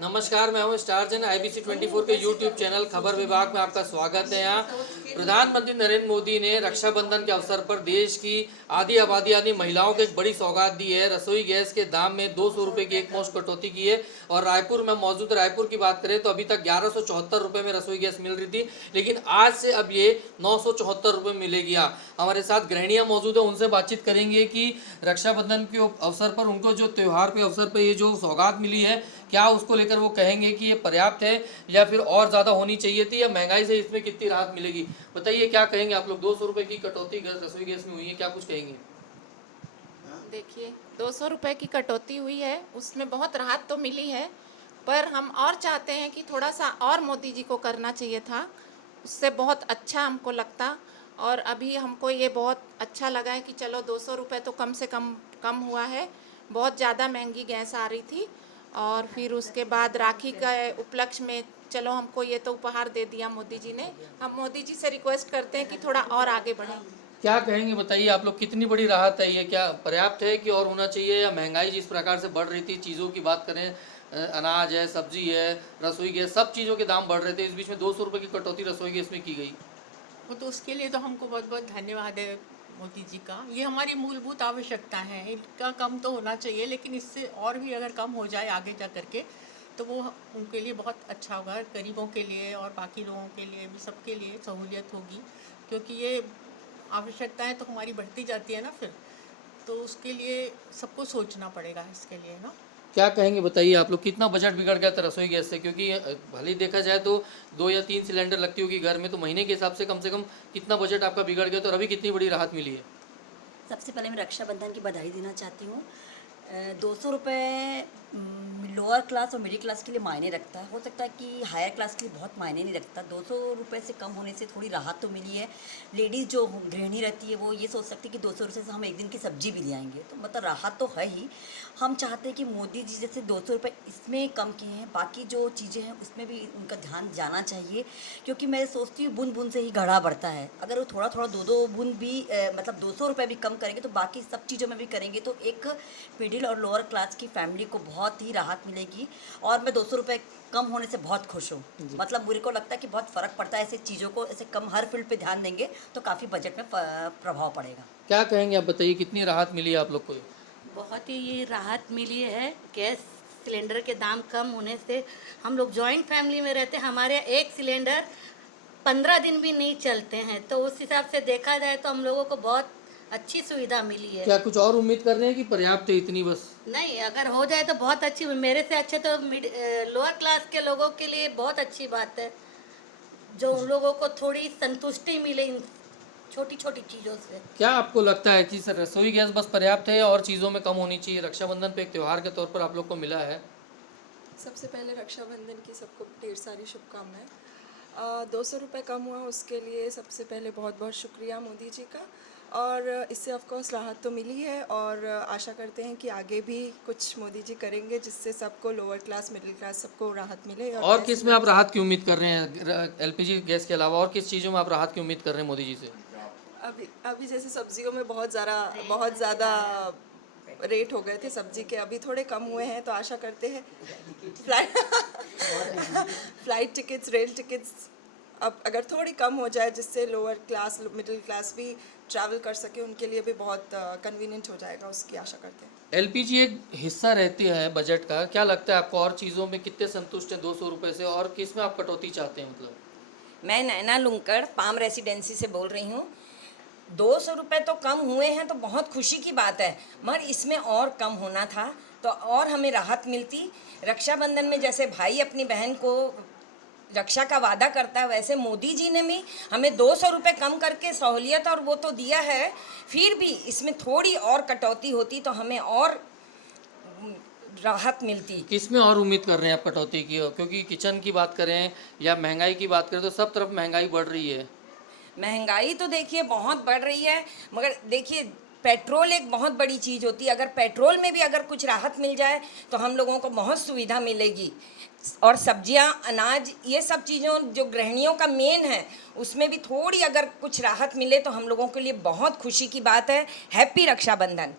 नमस्कार, मैं हूं स्टारजन IBC 24 के YouTube चैनल खबर विभाग में आपका स्वागत है। यहाँ प्रधानमंत्री नरेंद्र मोदी ने रक्षाबंधन के अवसर पर देश की आधी आबादी यानी महिलाओं को एक बड़ी सौगात दी है। रसोई गैस के दाम में 200 रुपये की एकमुश्त कटौती की है। और रायपुर में मौजूद रायपुर की बात करें तो अभी तक 1174 रुपये में रसोई गैस मिल रही थी, लेकिन आज से अब ये 974 रुपये मिलेगी। हमारे साथ गृहिणियाँ मौजूद है, उनसे बातचीत करेंगे कि रक्षाबंधन के अवसर पर उनको जो त्यौहार के अवसर पर ये जो सौगात मिली है, क्या उसको लेकर वो कहेंगे कि ये पर्याप्त है या फिर और ज़्यादा होनी चाहिए थी, या महंगाई से इसमें कितनी राहत मिलेगी। बताइए क्या कहेंगे आप लोग। 200 रुपये की कटौती रसोई गैस में हुई है, क्या कुछ कहेंगे। देखिए, 200 रुपये की कटौती हुई है, उसमें बहुत राहत तो मिली है, पर हम और चाहते हैं कि थोड़ा सा और मोदी जी को करना चाहिए था, उससे बहुत अच्छा हमको लगता। और अभी हमको ये बहुत अच्छा लगा है कि चलो 200 रुपये तो कम से कम हुआ है। बहुत ज़्यादा महंगी गैस आ रही थी, और फिर उसके बाद राखी का उपलक्ष्य में चलो हमको ये तो उपहार दे दिया मोदी जी ने। हम मोदी जी से रिक्वेस्ट करते हैं कि थोड़ा और आगे बढ़ें। क्या कहेंगे, बताइए आप लोग। कितनी बड़ी राहत है ये, क्या पर्याप्त है कि और होना चाहिए, या महंगाई जिस प्रकार से बढ़ रही थी, चीज़ों की बात करें, अनाज है, सब्जी है, रसोई गैस, सब चीज़ों के दाम बढ़ रहे थे, इस बीच में 200 रुपये की कटौती रसोई गैस में की गई। वो तो उसके लिए तो हमको बहुत बहुत धन्यवाद है मोदी जी का। ये हमारी मूलभूत आवश्यकता है, इनका कम तो होना चाहिए, लेकिन इससे और भी अगर कम हो जाए आगे जा करके तो वो उनके लिए बहुत अच्छा होगा। गरीबों के लिए और बाकी लोगों के लिए भी, सबके लिए सहूलियत होगी, क्योंकि ये आवश्यकताएं तो हमारी बढ़ती जाती है ना, फिर तो उसके लिए सबको सोचना पड़ेगा इसके लिए ना। क्या कहेंगे, बताइए आप लोग। कितना बजट बिगड़ गया था रसोई गैस से, क्योंकि भले ही देखा जाए तो 2 या 3 सिलेंडर लगती होगी घर में, तो महीने के हिसाब से कम कितना बजट आपका बिगड़ गया, तो और अभी कितनी बड़ी राहत मिली है। सबसे पहले मैं रक्षाबंधन की बधाई देना चाहती हूँ। 200 रुपये लोअर क्लास और मिडिल क्लास के लिए मायने रखता है, हो सकता है कि हायर क्लास के लिए बहुत मायने नहीं रखता। 200 रुपये से कम होने से थोड़ी राहत तो मिली है। लेडीज़ जो गृहिणी रहती है वो ये सोच सकती है कि 200 रुपये से हम एक दिन की सब्जी भी ले आएंगे, तो मतलब राहत तो है ही। हम चाहते हैं कि मोदी जी जैसे 200 रुपये इसमें कम किए हैं, बाकी जो चीज़ें हैं उसमें भी उनका ध्यान जाना चाहिए, क्योंकि मैं सोचती हूँ बूंद बूंद से ही घड़ा बढ़ता है। अगर वो थोड़ा थोड़ा 2-2 बूंद भी मतलब 200 रुपये भी कम करेंगे तो बाकी सब चीज़ों में भी करेंगे तो एक मिडिल और लोअर क्लास की फैमिली को बहुत ही राहत मिलेगी। और मैं 200 रुपये कम होने से बहुत खुश हूँ। मतलब मुझे को लगता है कि बहुत फ़र्क पड़ता है ऐसे चीज़ों को, ऐसे कम हर फील्ड पे ध्यान देंगे तो काफ़ी बजट में प्रभाव पड़ेगा। क्या कहेंगे आप, बताइए कितनी राहत मिली है आप लोग को। बहुत ही ये राहत मिली है गैस सिलेंडर के दाम कम होने से। हम लोग जॉइंट फैमिली में रहते हैं, हमारे एक सिलेंडर 15 दिन भी नहीं चलते हैं, तो उस हिसाब से देखा जाए तो हम लोगों को बहुत अच्छी सुविधा मिली है। क्या कुछ और उम्मीद कर रहे हैं कि पर्याप्त है इतनी बस। नहीं, अगर हो जाए तो बहुत अच्छी, मेरे से अच्छे तो लोअर क्लास के लोगों के लिए बहुत अच्छी बात है, जो उन लोगों को थोड़ी संतुष्टि मिले इन छोटी छोटी चीज़ों से। क्या आपको लगता है कि सर रसोई गैस बस पर्याप्त है और चीज़ों में कम होनी चाहिए। रक्षाबंधन पे एक त्यौहार के तौर पर आप लोग को मिला है। सबसे पहले रक्षाबंधन की सबको ढेर सारी शुभकामनाएं। 200 रुपये कम हुआ उसके लिए सबसे पहले बहुत बहुत शुक्रिया मोदी जी का। और इससे ऑफकोर्स राहत तो मिली है, और आशा करते हैं कि आगे भी कुछ मोदी जी करेंगे जिससे सबको लोअर क्लास मिडिल क्लास सबको राहत मिले। और किस में आप राहत की उम्मीद कर रहे हैं, LPG गैस के अलावा और किस चीज़ों में आप राहत की उम्मीद कर रहे हैं मोदी जी से। अभी जैसे सब्जियों में बहुत ज़्यादा रेट हो गए थे सब्जी के, अभी थोड़े कम हुए हैं, तो आशा करते हैं फ्लाइट टिकट्स, रेल टिकट्स अब अगर थोड़ी कम हो जाए जिससे लोअर क्लास मिडिल क्लास भी ट्रैवल कर सके, उनके लिए भी बहुत कन्वीनियंट हो जाएगा, उसकी आशा करते हैं। LPG एक हिस्सा रहती है बजट का, क्या लगता है आपको और चीज़ों में कितने संतुष्ट हैं 200 रुपये से, और किस में आप कटौती चाहते हैं। मतलब मैं नैना लुंकड़ पाम रेसिडेंसी से बोल रही हूँ। 200 रुपये तो कम हुए हैं तो बहुत खुशी की बात है, मगर इसमें और कम होना था तो और हमें राहत मिलती। रक्षाबंधन में जैसे भाई अपनी बहन को रक्षा का वादा करता है, वैसे मोदी जी ने भी हमें 200 रुपये कम करके सहूलियत और वो तो दिया है, फिर भी इसमें थोड़ी और कटौती होती तो हमें और राहत मिलती। किस में और उम्मीद कर रहे हैं आप कटौती की, क्योंकि किचन की बात करें या महंगाई की बात करें तो सब तरफ महंगाई बढ़ रही है। महंगाई तो देखिए बहुत बढ़ रही है, मगर देखिए पेट्रोल एक बहुत बड़ी चीज़ होती है। अगर पेट्रोल में भी अगर कुछ राहत मिल जाए तो हम लोगों को बहुत सुविधा मिलेगी। और सब्जियां, अनाज, ये सब चीज़ों जो गृहिणियों का मेन है, उसमें भी थोड़ी अगर कुछ राहत मिले तो हम लोगों के लिए बहुत खुशी की बात है। हैप्पी रक्षाबंधन।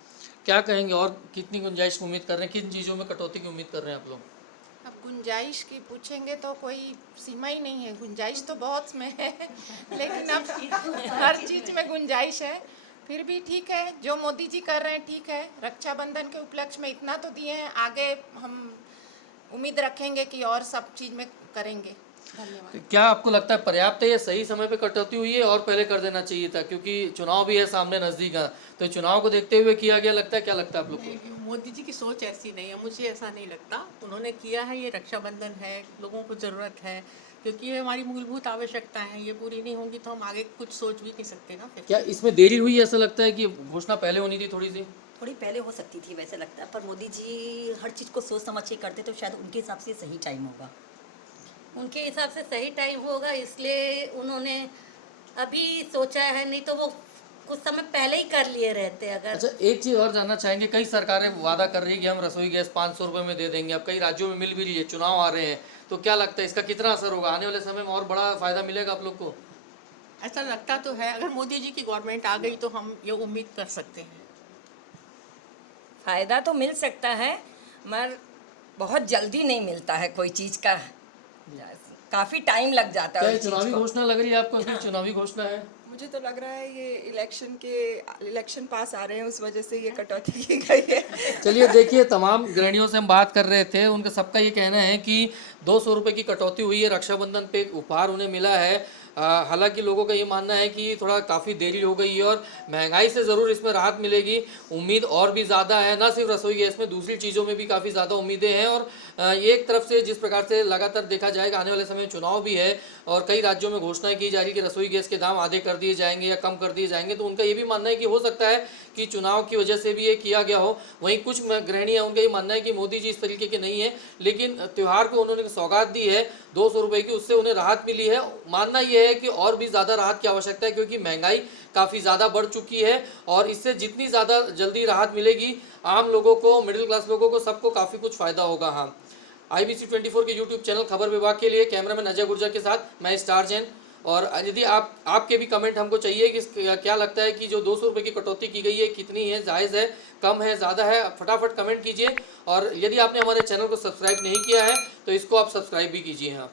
क्या कहेंगे, और कितनी गुंजाइश की उम्मीद कर रहे हैं, किन चीज़ों में कटौती की उम्मीद कर रहे हैं आप लोग। अब गुंजाइश की पूछेंगे तो कोई सीमा ही नहीं है, गुंजाइश तो बहुत में है लेकिन अब हर चीज़ में गुंजाइश है। फिर भी ठीक है, जो मोदी जी कर रहे हैं ठीक है। रक्षाबंधन के उपलक्ष्य में इतना तो दिए हैं, आगे हम उम्मीद रखेंगे कि और सब चीज़ में करेंगे। धन्यवाद। क्या आपको लगता है पर्याप्त है या सही समय पे कटौती हुई है और पहले कर देना चाहिए था, क्योंकि चुनाव भी है सामने नज़दीक है, तो चुनाव को देखते हुए किया गया लगता है? क्या लगता है आप लोग को? मोदी जी की सोच ऐसी नहीं है, मुझे ऐसा नहीं लगता। उन्होंने किया है, ये रक्षाबंधन है, लोगों को ज़रूरत है, क्योंकि ये हमारी मूलभूत आवश्यकता है। ये पूरी नहीं होंगी तो हम आगे कुछ सोच भी नहीं सकते ना फिर। क्या इसमें देरी हुई, ऐसा लगता है कि घोषणा पहले होनी थी थोड़ी सी? थोड़ी पहले हो सकती थी वैसे लगता है, पर मोदी जी हर चीज़ को सोच समझ के करते तो शायद उनके हिसाब से सही टाइम होगा। उनके हिसाब से सही टाइम होगा, इसलिए उन्होंने अभी सोचा है, नहीं तो वो कुछ समय पहले ही कर लिए रहते अगर। अच्छा, एक चीज़ और जानना चाहेंगे, कई सरकारें वादा कर रही है कि हम रसोई गैस 500 रुपये में दे देंगे, अब कई राज्यों में मिल भी रही है, चुनाव आ रहे हैं, तो क्या लगता है इसका कितना असर होगा? आने वाले समय में और बड़ा फायदा मिलेगा आप लोग को? ऐसा लगता तो है, अगर मोदी जी की गवर्नमेंट आ गई तो हम ये उम्मीद कर सकते हैं। फ़ायदा तो मिल सकता है मगर बहुत जल्दी नहीं मिलता है कोई चीज़ का, काफ़ी टाइम लग जाता क्या है ये उस चीज़ चुनावी को। घोषणा लग रही है आपको? फिर चुनावी घोषणा है? मुझे तो लग रहा है ये इलेक्शन पास आ रहे हैं, उस वजह से ये कटौती की गई है। चलिए देखिए, तमाम गृहिणियों से हम बात कर रहे थे, उनका सबका ये कहना है कि 200 रुपये की कटौती हुई है, रक्षाबंधन पे एक उपहार उन्हें मिला है। हालांकि लोगों का ये मानना है कि थोड़ा काफ़ी देरी हो गई है और महंगाई से ज़रूर इसमें राहत मिलेगी। उम्मीद और भी ज़्यादा है, ना सिर्फ रसोई गैस में, दूसरी चीज़ों में भी काफ़ी ज़्यादा उम्मीदें हैं। और एक तरफ से जिस प्रकार से लगातार देखा जाएगा, आने वाले समय में चुनाव भी है और कई राज्यों में घोषणाएं की जा रही है कि रसोई गैस के दाम आधे कर दिए जाएंगे या कम कर दिए जाएंगे, तो उनका ये भी मानना है कि हो सकता है कि चुनाव की वजह से भी ये किया गया हो। वहीं कुछ गृहिणी हैं, उनका ये मानना है कि मोदी जी इस तरीके के नहीं है, लेकिन त्यौहार को उन्होंने सौगात दी है 200 रुपये की, उससे उन्हें राहत मिली है। मानना यह है कि और भी ज़्यादा राहत की आवश्यकता है, क्योंकि महंगाई काफ़ी ज़्यादा बढ़ चुकी है और इससे जितनी ज़्यादा जल्दी राहत मिलेगी आम लोगों को, मिडिल क्लास लोगों को, सबको काफ़ी कुछ फ़ायदा होगा। हाँ, IBC 24 के YouTube चैनल खबर विभाग के लिए कैमरामैन अजय गुर्जर के साथ मैं स्टार जैन। और यदि आपके भी कमेंट हमको चाहिए कि क्या लगता है कि जो 200 रुपये की कटौती की गई है कितनी है, जायज़ है, कम है, ज़्यादा है, फटाफट कमेंट कीजिए। और यदि आपने हमारे चैनल को सब्सक्राइब नहीं किया है तो इसको आप सब्सक्राइब भी कीजिए। हाँ।